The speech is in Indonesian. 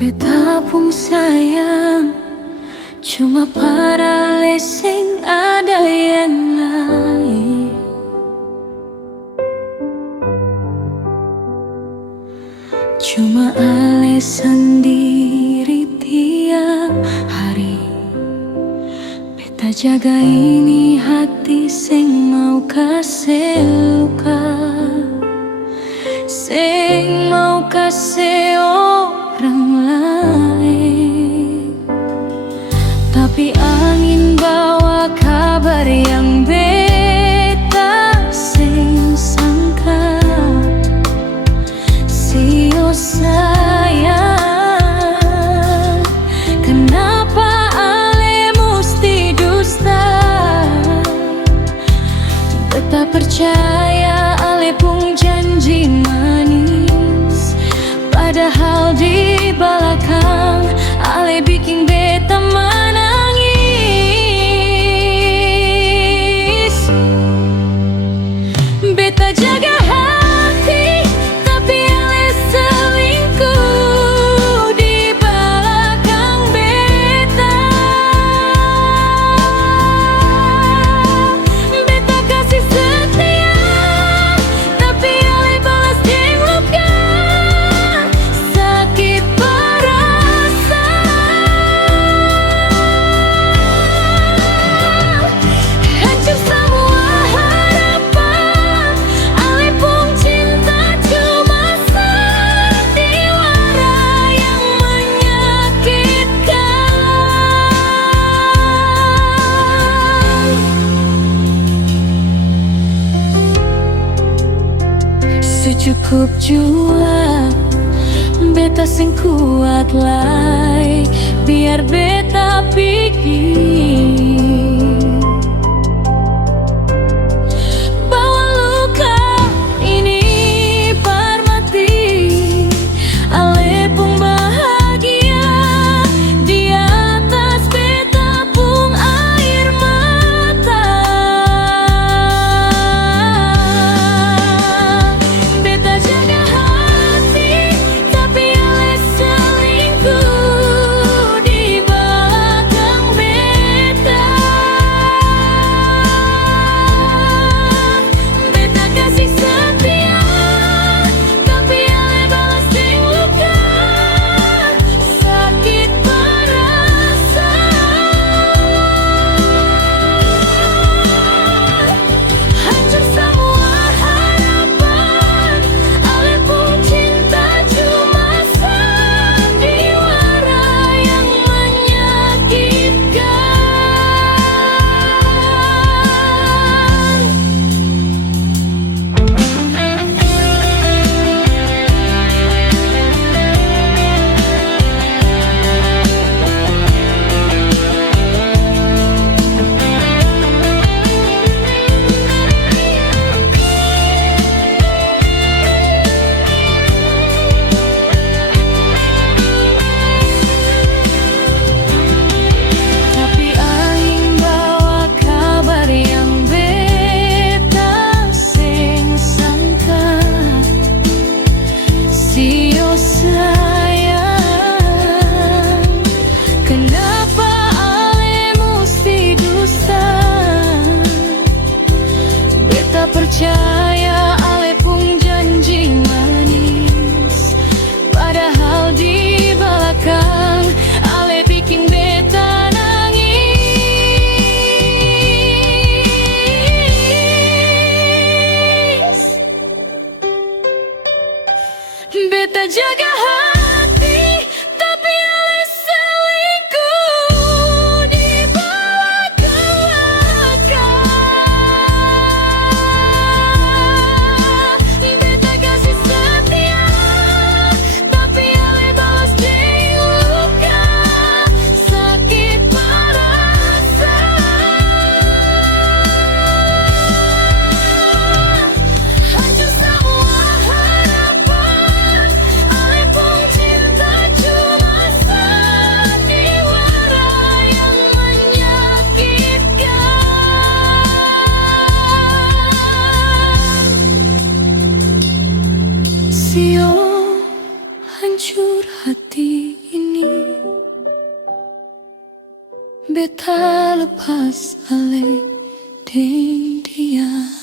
Beta pun sayang, cuma para leseng ada yang lain. Cuma ale sendiri tiap hari. Beta jaga ini hati sing mau kasih luka, sing mau kasih orang lain. Tapi angin bawa kabar yang beta sing sangka. Sio sayang, kenapa ale musti dusta? Beta percaya ale pun janji manis, padahal di belakang ale bikin beta menangis. Beta jaga hati, tapi ale selingkuh di belakang beta. Beta kasih setia, tapi ale balas deng luka, sakit perasaan, hancur semua harapan. Ale pun cinta cuma sandiwara yang menyakitkan. Secukup jua beta sing kuat lai, biar beta pikir bahwa luka ini parmati. Ale pun bahagia di atas beta pun air mata. Beta jaga hati, tapi ale selingkuh di belakang beta. Beta kasih setia, tapi ale balas deng luka, sakit perasaan, hancur semua harapan. Ale pun cinta cuma sandiwara yang tapi angin bawa kabar yang beta sing sangka. Sio sayang, kenapa ale musti dusta? Beta percaya ale pun janji manis, padahal di belakang ale bikin beta nangis. Beta jaga hati, tapi ale selingkuh di belakang. Beta kasih setia, tapi ale balas deng luka, sakit perasaan, hancur semua harapan. Ale pun cinta cuma sandiwara yang menyakitkan. Sio hancur hati ini. beta lepas alih ding dia.